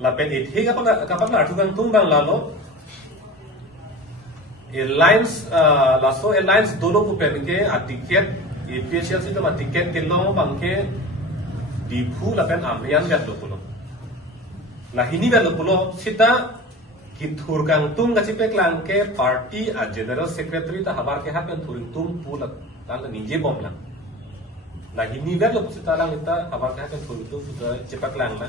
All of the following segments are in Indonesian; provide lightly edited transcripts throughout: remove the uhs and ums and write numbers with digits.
lapen ithi kapag na artugang tumbang lalo airlines dolo pu penke a ticket APHL situ ma ticket kilo bangke dipu lapen amyan gat lo la hini gat lo sita kithur kang tung ga chipe klang ke party a general secretary ta habar ke hapen thuring tung pu la tang nije bom la la hini gat lo sita lang ita habar ke hapen thuring tung pu chipe klang la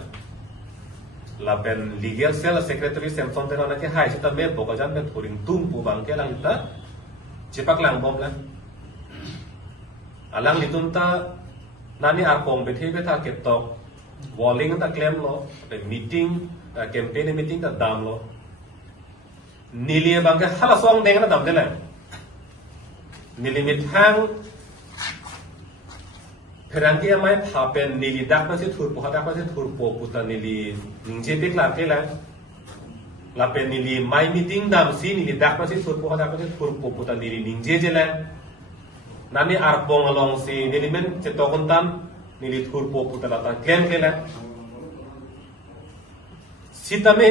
la pen legal cell secretary Samson te na ke hai sita me bokajan pen thuring tung pu bang ke lang ita chipe klang bom la alang litunta nani arpong bethe betha ketok walling ta claim lo meeting campaign meeting ta dam lo nili bangke hala song deng na dam dela nili mithang pheranti amai phapen nili dak na se thur po dak na se thur po puta nili ningje bek la ke la pen nili mai meeting dam si nili dak na se thur po dak na se thur po puta nili ningje jela nani arpong along si nili men cetokon tam nili thur po puta la ta claim ke la sitame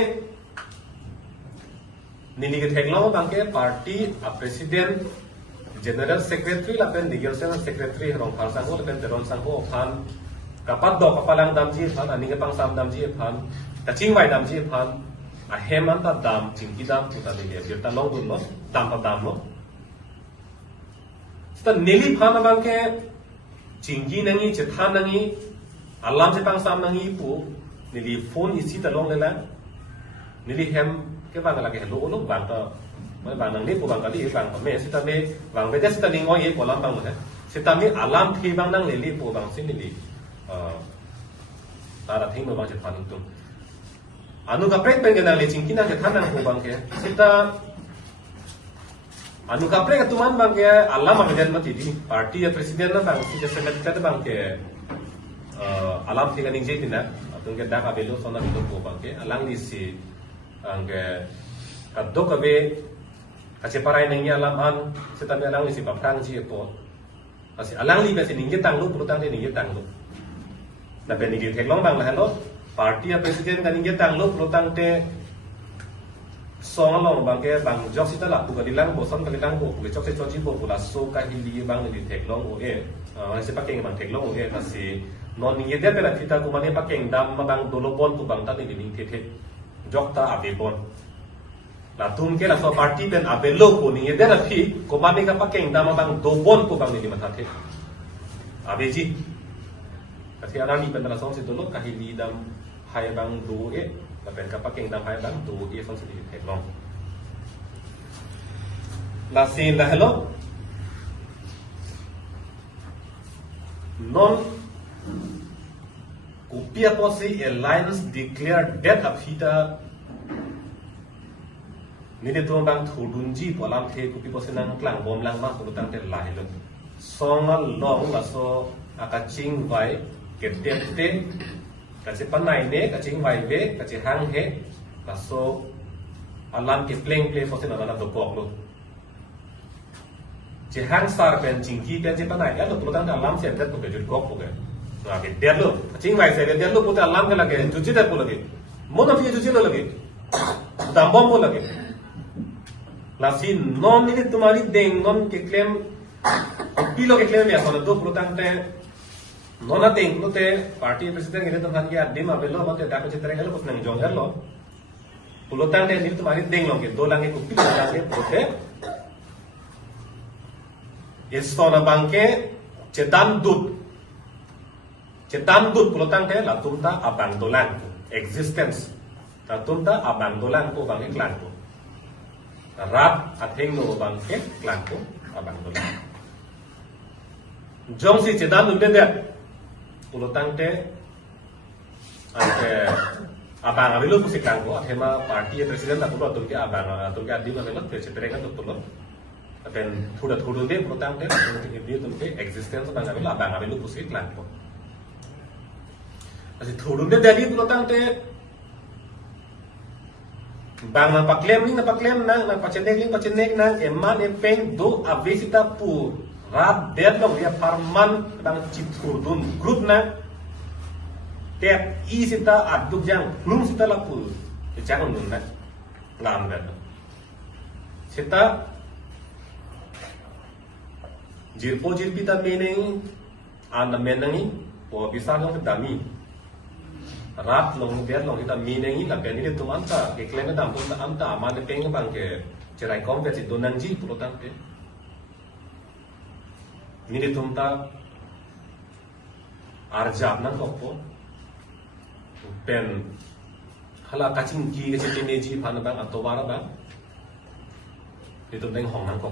nili ke theklo bangke party a president general secretary lapen legal secretary rong phal sang ho lapen teron sang ho phan kapat do kapalang dam ji phan ani ke pang sam dam ji phan kaching wai dam ji phan a heman ta dam chingki dam puta le ge ta long dun lo dam pa dam lo sta nili phan bangke chingki nangi chetha nangi alam je pang sam nangi pu nili phone isi ta long le la nili hem cái vàng là cái lỗ lúc vàng tờ mấy vàng nang nít của vàng cái gì vàng của mẹ sẽ ta mê vàng về đất sẽ ta đi ngoi gì của làm bằng rồi sẽ ta mê alarm khi vàng nang lì của vàng xin lì ta đã thấy một vàng sẽ phản ứng tung anu kapret pengen nang lì chính kina cái thằng nang của vàng kia sẽ ta anu kapret cái tuman vàng kia alarm mà cái mà đi party president na vàng sẽ sẽ cái vàng kia alarm thì cái ning gì tin na tung cái đa cái belo sona belo của vàng kia alarm đi si angge kaddo kabe kace parai nang ya alam an setami alang li si paprang ji po asi alang li be si ningge tang lu prutang de ningge tang lu na be ningge theklong bang la hello party a president ka ningge tang lu prutang te song long bang ke bang jok sita la pu ka dilang bo son ka dilang bo ku chok se choji bo la so ka hi bang ni theklong o e se pakeng bang theklong o e ta si non ningge de pe la thita ku mane pakeng dam ma bang dolopon ku bang ta ni ning the jokta abebon la tum ke la so party ben abelo ko ni edera phi ko mani ka pakeng dama bang dobon ko bang ni matha the abeji kasi arani ben la song si dolo ka hi dam hai bang do e la ben ka pakeng dam hai bang do e song si the long la sin la hello non Upia Posse Alliance declared death of Hita Nide tuang bang thudunji polam the kupi posse nang klang bom lang ma kurutang te lai lo songa long la so akaching vai kedem te kache panai ne kaching vai ve kache hang he la so alam ke pleng posse na do kok lo che hang sar pen jingki pen che panai ya lo kurutang te alam se te to ke jut kok ko ke आगे डेढ़ लो चिंग भाई से डेढ़ लो पुते अल्लाह के लगे जुजी दे को लगे मोनो फिर जुजी लो लगे दाम्बम को लगे लासी नॉन निने तुम्हारी देंगम के क्लेम पीलो के क्लेम या सोना दो प्रोतांग ते नॉना देंग लो ते पार्टी प्रेसिडेंट के तो खान के आदमी मा बेलो मते दाको चित्र के लो कुछ नहीं जोंगर लो प्रोतांग ते निने तुम्हारी देंग लो के दो लांगे को पीलो लांगे प्रोते ये सोना बांके चेतान दूत Cetam dut pulotang te la tumta abang dolan existence la tumta abang dolan ko bang iklan ko rap atheng no bang ke klan ko abang dolan jong si cetam dut de pulotang te ante abang abilu pusikang ko athema party president la pulo tum ke abang tum ke adi ma melo te cetere kan pulo apen thuda thudu de pulotang te tum ke existence bang abilu abang abilu pusiklan ko Asi thudun de dari pulotang te bang na paklem ni na paklem na pachenek na eman epeng do avisita pu rap dead long ya farman bang chithurdun group na tep i sita aduk jang nung sita lapul jangan nun na ngam ben sita jirpo jirpita meneng an menengi po bisa long dami rap long ber long kita menengi la ben ni tum anta ke klem dam tum anta ma de peng bang ke cerai kom pe do nang ji pro tang pe ni tum ta arjab nang ko pen hala kacing ki ke ne ji pan bang atau bara bang ni tum deng hong nang ko